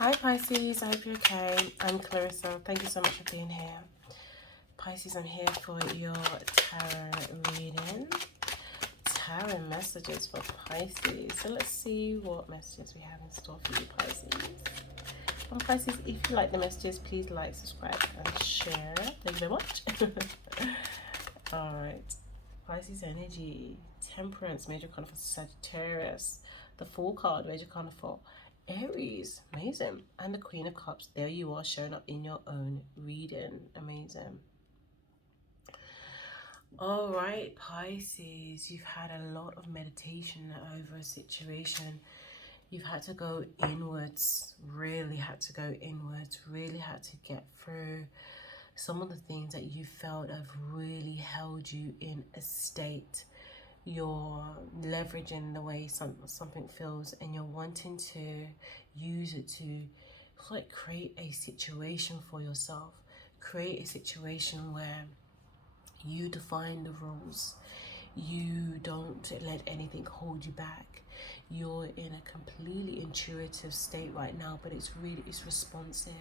Hi Pisces, I hope you're okay. I'm Clarissa. Thank you so much for being here. Pisces, I'm here for your tarot reading. Tarot messages for Pisces. So let's see what messages we have in store for you, Pisces. And Pisces, if you like the messages, please like, subscribe, and share. Thank you very much. Alright. Pisces energy. Temperance, major card for Sagittarius. The Fool card, major card for Aries. Amazing. And the Queen of Cups. There you are, showing up in your own reading. Amazing. All right, Pisces, you've had a lot of meditation over a situation. You've had to go inwards, really had to go inwards, really had to get through some of the things that you felt have really held you in a state. You're leveraging the way something feels, and you're wanting to use it to like create a situation for yourself, create a situation where you define the rules. You don't let anything hold you back. You're in a completely intuitive state right now, but it's responsive.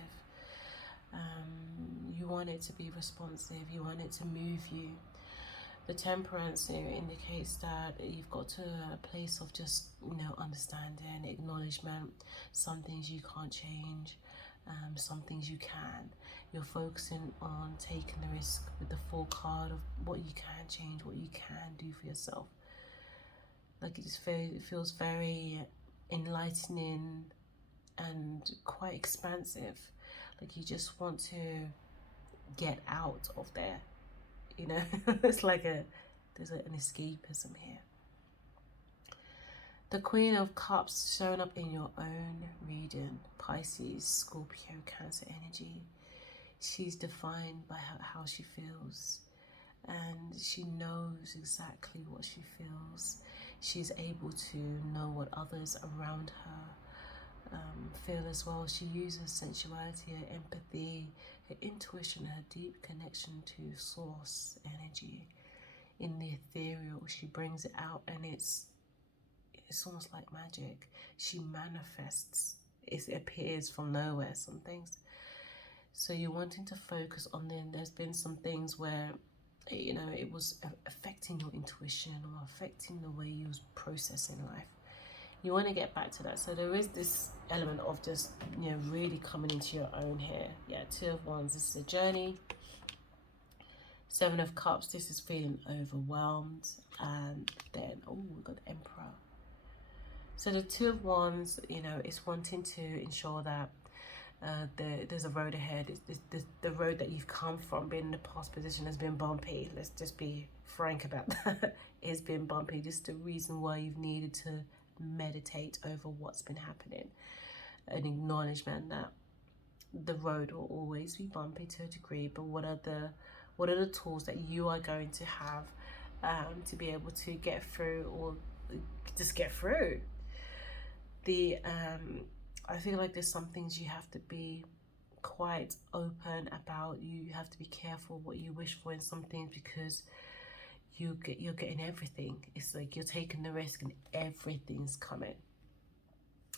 You want it to be responsive. You want it to move you. The temperance here indicates that you've got to a place of just, understanding, acknowledgement. Some things you can't change, some things you can. You're focusing on taking the risk with the full card of what you can change, what you can do for yourself. Like it feels very enlightening and quite expansive. Like you just want to get out of there, it's like there's an escapism here. The Queen of Cups showing up in your own reading. Pisces, Scorpio, Cancer energy. She's defined by how she feels, and she knows exactly what she feels. She's able to know what others around her feel as well. She uses sensuality, her empathy, her intuition, her deep connection to source energy. In the ethereal, she brings it out, and it's almost like magic. She manifests. It appears from nowhere, some things. So you're wanting to focus on them. There's been some things where, it was affecting your intuition or affecting the way you was processing life. You want to get back to that. So there is this element of just, really coming into your own here. Yeah, Two of Wands, this is a journey. Seven of Cups, this is feeling overwhelmed. And then, we've got the Emperor. So the Two of Wands, is wanting to ensure that there's a road ahead. The road that you've come from, being in the past position, has been bumpy. Let's just be frank about that. It's been bumpy. Just the reason why you've needed to meditate over what's been happening. An acknowledgement that the road will always be bumpy to a degree, but what are the tools that you are going to have to be able to get through, or just get through. I feel like there's some things you have to be quite open about. You have to be careful what you wish for in some things, because you're getting everything. It's like you're taking the risk and everything's coming.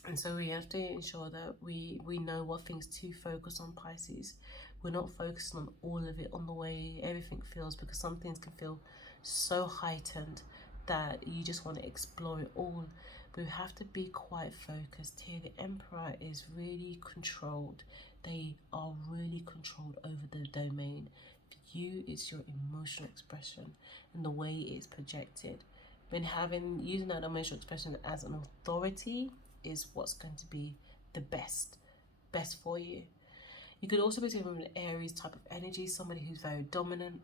And so we have to ensure that we know what things to focus on, Pisces. We're not focusing on all of it, on the way everything feels, because some things can feel so heightened that you just want to explore it all. But we have to be quite focused here. The Emperor is really controlled. They are really controlled over the domain. For you, it's your emotional expression and the way it's projected. Using that emotional expression as an authority is what's going to be the best for you. You could also be dealing with an Aries type of energy, somebody who's very dominant.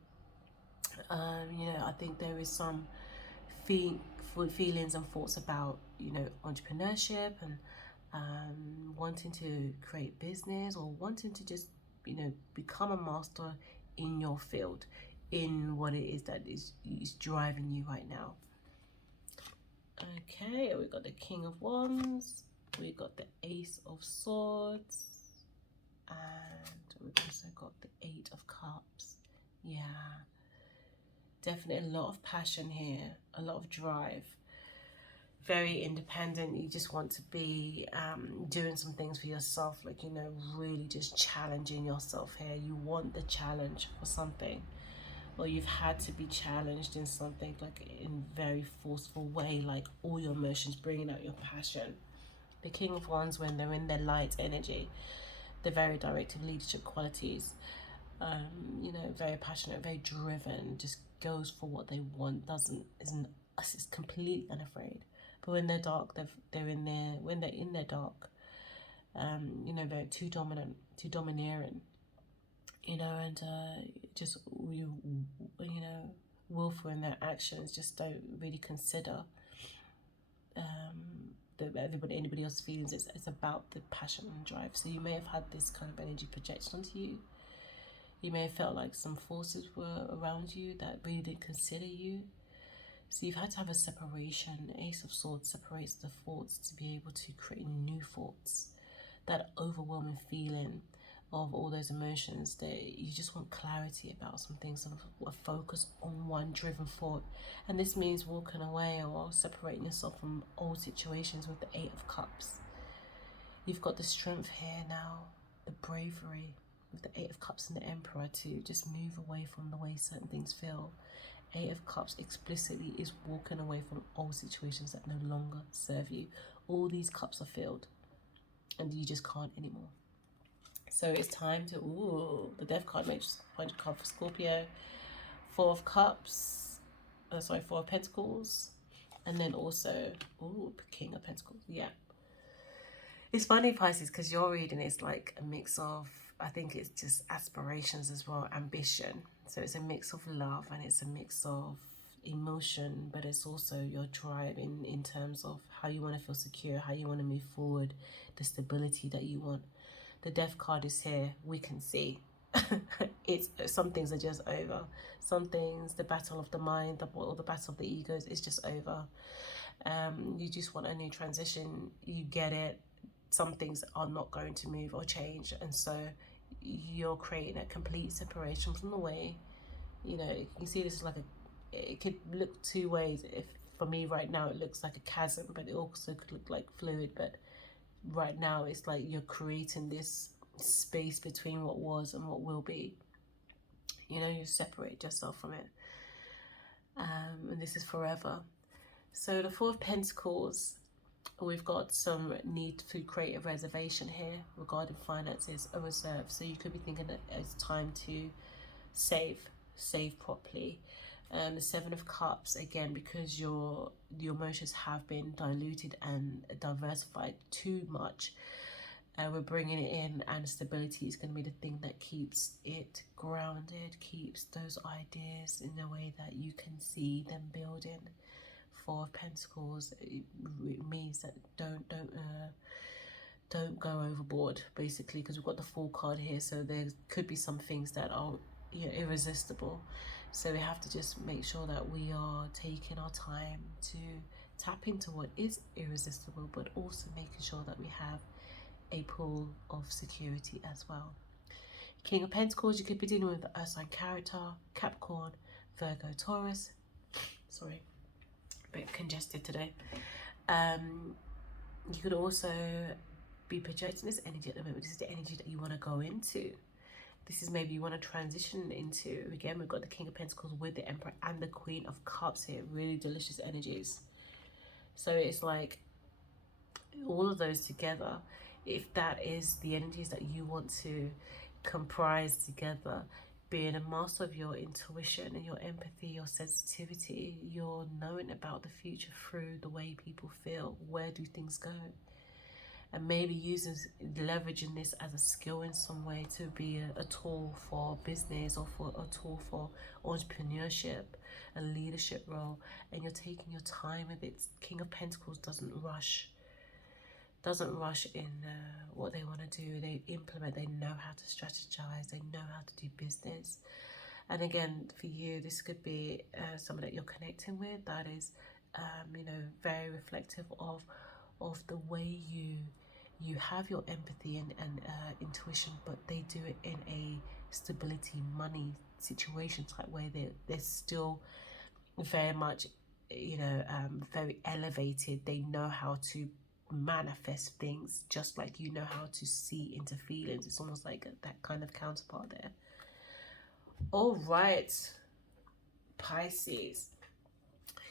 I think there is some feelings and thoughts about, entrepreneurship and wanting to create business, or wanting to just, become a master in your field, in what it is that is driving you right now. Okay, we got the King of Wands, we got the Ace of Swords, and we've also got the Eight of Cups. Yeah, definitely a lot of passion here, a lot of drive. very independent. You just want to be doing some things for yourself, like, you know, really just challenging yourself here. You want the challenge for something, or you've had to be challenged in something, like in very forceful way, like all your emotions, bringing out your passion. The King of Wands, when they're in their light energy, they're very directive leadership qualities. You know, very passionate, very driven, just goes for what they want, is completely unafraid. But when they're dark, they're in their, when they're in their dark, you know, very too dominant, too domineering, you know, and just you know, willful in their actions, just don't really consider anybody else's feelings. It's about the passion and drive. So you may have had this kind of energy projected onto you. You may have felt like some forces were around you that really didn't consider you. So you've had to have a separation. Ace of Swords separates the thoughts to be able to create new thoughts. That overwhelming feeling of all those emotions, that you just want clarity about some things, a focus on one driven thought. And this means walking away or separating yourself from old situations with the Eight of Cups. You've got the strength here now, the bravery with the Eight of Cups and the Emperor to just move away from the way certain things feel. Eight of Cups explicitly is walking away from old situations that no longer serve you. All these cups are filled and you just can't anymore. So it's time to, ooh, the Death card makes point card for Scorpio. Four of Cups, Four of Pentacles, and then also, ooh, King of Pentacles, yeah. It's funny, Pisces, because your reading is like a mix of, I think it's just aspirations as well, ambition. So it's a mix of love and it's a mix of emotion, but it's also your drive in terms of how you want to feel secure, how you want to move forward, the stability that you want. The Death card is here. We can see. It's some things are just over. Some things, the battle of the mind, or the battle of the egos is just over. You just want a new transition. You get it. Some things are not going to move or change, and so you're creating a complete separation from the way, you know, you can see this is like it could look two ways. If for me right now it looks like a chasm, but it also could look like fluid. But right now it's like you're creating this space between what was and what will be. You know, you separate yourself from it, and this is forever. So the Four of Pentacles, we've got some need to create a reservation here regarding finances, a reserve. So you could be thinking that it's time to save properly. The Seven of Cups, again, because your emotions have been diluted and diversified too much, we're bringing it in, and stability is going to be the thing that keeps it grounded, keeps those ideas in a way that you can see them building. Four of Pentacles, it means that don't go overboard, basically, because we've got the Fool card here. So there could be some things that are, you know, irresistible. So we have to just make sure that we are taking our time to tap into what is irresistible, but also making sure that we have a pool of security as well. King of Pentacles, you could be dealing with the Earth sign character, Capricorn, Virgo, Taurus. Sorry, a bit congested today. You could also be projecting this energy at the moment. This is the energy that you want to go into. This is maybe you want to transition into. Again, we've got the King of Pentacles with the Emperor and the Queen of Cups here. Really delicious energies. So it's like all of those together, if that is the energies that you want to comprise together, being a master of your intuition and your empathy, your sensitivity, your knowing about the future through the way people feel, where do things go? And maybe leveraging this as a skill in some way to be a tool for business, or for a tool for entrepreneurship, a leadership role, and you're taking your time with it. King of Pentacles doesn't rush in what they want to do. They implement, they know how to strategize, they know how to do business. And again, for you, this could be someone that you're connecting with that is, you know, very reflective of the way you have your empathy and intuition, but they do it in a stability, money situation type way. They're still very much very elevated. They know how to manifest things just like you know how to see into feelings. It's almost like that kind of counterpart there. All right, Pisces.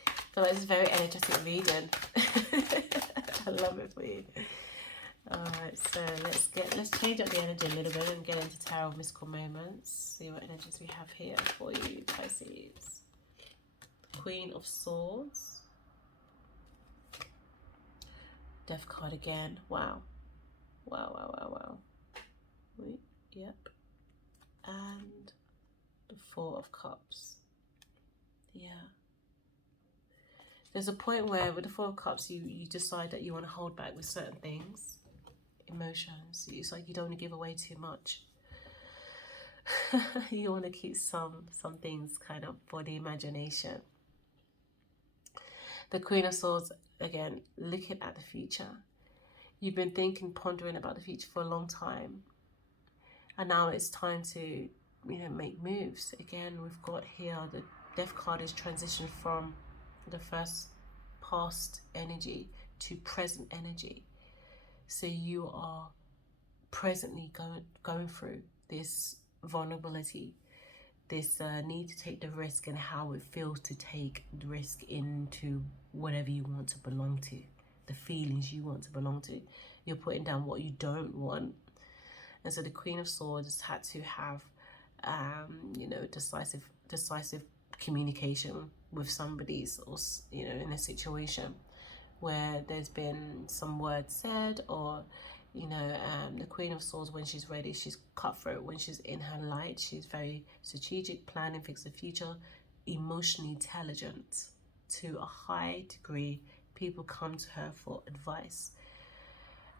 I feel like this is very energetic reading. I love it for you. Alright, so let's change up the energy a little bit and get into Tarot Mystical Moments. See what energies we have here for you, Pisces. Queen of Swords. Death card again. Wow. Wow. Wait, yep. And the Four of Cups. Yeah. There's a point where with the Four of Cups you decide that you want to hold back with certain things. Emotions. It's like you don't want to give away too much. You want to keep some things kind of for the imagination. The Queen of Swords, again, looking at the future. You've been pondering about the future for a long time, and now it's time to make moves. Again, we've got here the Death card is transitioned from the first past energy to present energy. So you are presently going through this vulnerability, this need to take the risk, and how it feels to take the risk into whatever you want to belong to, the feelings you want to belong to. You're putting down what you don't want. And so the Queen of Swords had to have decisive communication with somebody's, or in a situation where there's been some words said, or the Queen of Swords, when she's ready, she's cutthroat. When she's in her light, she's very strategic, planning, thinks the future, emotionally intelligent to a high degree. People come to her for advice.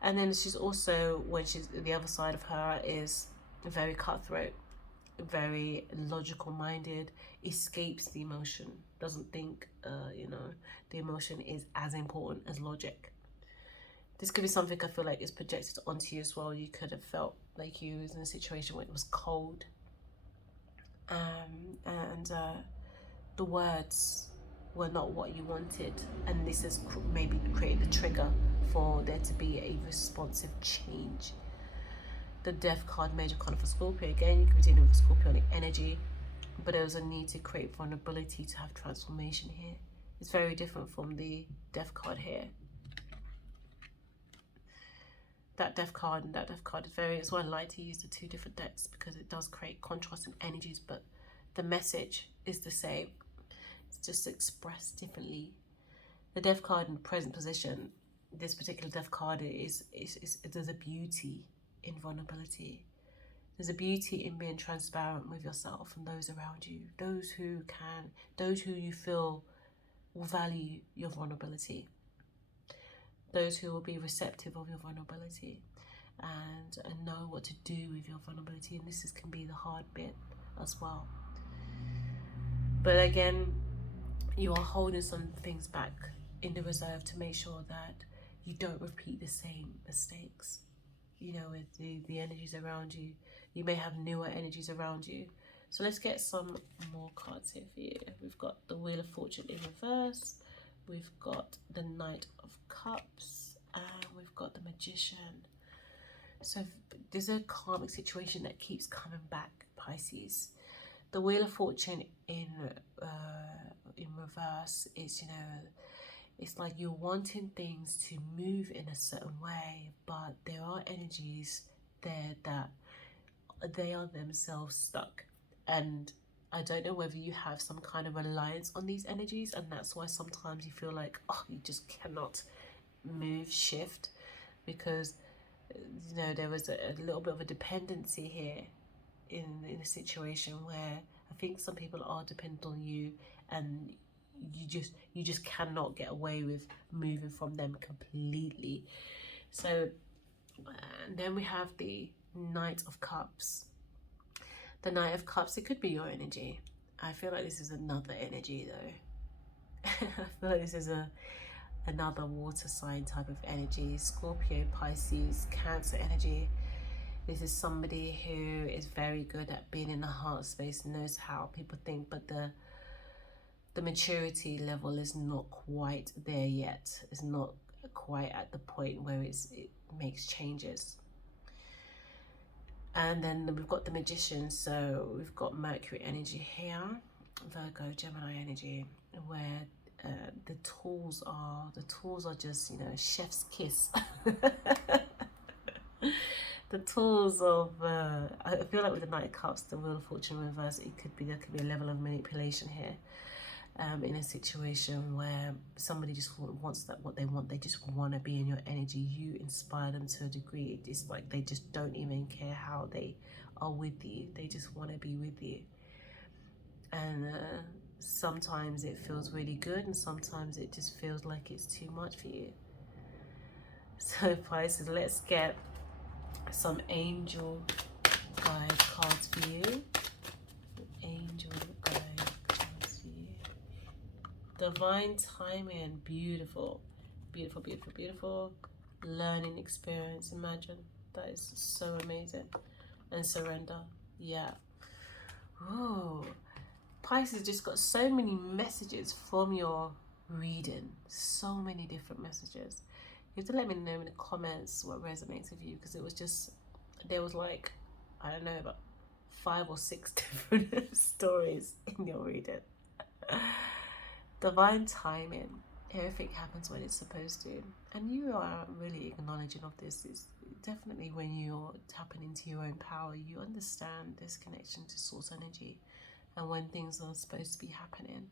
And then she's also, when she's the other side of her, is very cutthroat, very logical minded, escapes the emotion, doesn't think the emotion is as important as logic. This could be something I feel like is projected onto you as well. You could have felt like you was in a situation where it was cold, and the words were not what you wanted, and this has maybe created the trigger for there to be a responsive change. The Death card, major card for Scorpio. Again, you could be dealing with Scorpionic energy, but there was a need to create vulnerability to have transformation here. It's very different from the Death card here. That Death card and that Death card is very, it's why I like to use the two different decks, because it does create contrasting energies, but the message is the same. It's just expressed differently. The Death card in the present position, this particular Death card is there's a beauty in vulnerability. There's a beauty in being transparent with yourself and those around you, those who you feel will value your vulnerability, those who will be receptive of your vulnerability and know what to do with your vulnerability. And this can be the hard bit as well. But again, you are holding some things back in the reserve to make sure that you don't repeat the same mistakes. With the energies around you. You may have newer energies around you. So let's get some more cards here for you. We've got the Wheel of Fortune in reverse. We've got the Knight of Cups. And we've got the Magician. So there's a karmic situation that keeps coming back, Pisces. The Wheel of Fortune in reverse is, it's like you're wanting things to move in a certain way, but there are energies there that they are themselves stuck. And I don't know whether you have some kind of reliance on these energies, and that's why sometimes you feel like, you just cannot move, shift, because there was a little bit of a dependency here in a situation where I think some people are dependent on you, and you just cannot get away with moving from them completely. So and then we have the Knight of Cups. The Knight of Cups, it could be your energy. I feel like this is another energy though. I feel like this is another water sign type of energy. Scorpio, Pisces, Cancer energy. This is somebody who is very good at being in the heart space, knows how people think, but the maturity level is not quite there yet. It's not quite at the point where it makes changes. And then we've got the Magician, so we've got Mercury energy here, Virgo, Gemini energy, where the tools are just, you know, chef's kiss. The tools of I feel like with the Knight of Cups, the Wheel of Fortune reverse, there could be a level of manipulation here. In a situation where somebody just wants what they want. They just want to be in your energy. You inspire them to a degree. It's like they just don't even care how they are with you. They just want to be with you. And sometimes it feels really good, and sometimes it just feels like it's too much for you. So Pisces, let's get some angel guide cards for you. Angel guide cards for you. Divine timing, beautiful, beautiful, beautiful, beautiful. Learning experience, imagine. That is so amazing. And surrender, yeah. Oh, Pisces just got so many messages from your reading. So many different messages. You have to let me know in the comments what resonates with you, because it was just, there was like, I don't know, about 5 or 6 different stories in your reading. Divine timing. Everything happens when it's supposed to. And you are really acknowledging of this. Is definitely when you're tapping into your own power, you understand this connection to source energy and when things are supposed to be happening.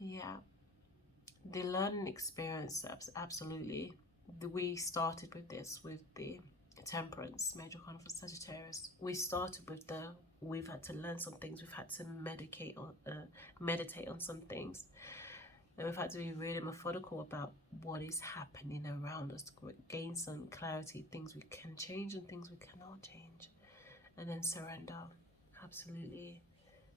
Yeah. The learning experience, absolutely. We started with this, with the Temperance, Major Arcana for Sagittarius. We started with we've had to learn some things, we've had to meditate on some things, and we've had to be really methodical about what is happening around us to gain some clarity, things we can change and things we cannot change, and then surrender. Absolutely.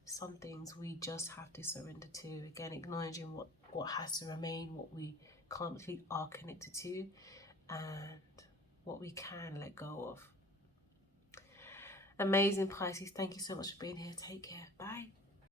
Some things we just have to surrender to. Again, acknowledging what has to remain, what we currently are connected to, and what we can let go of. Amazing, Pisces. Thank you so much for being here. Take care. Bye.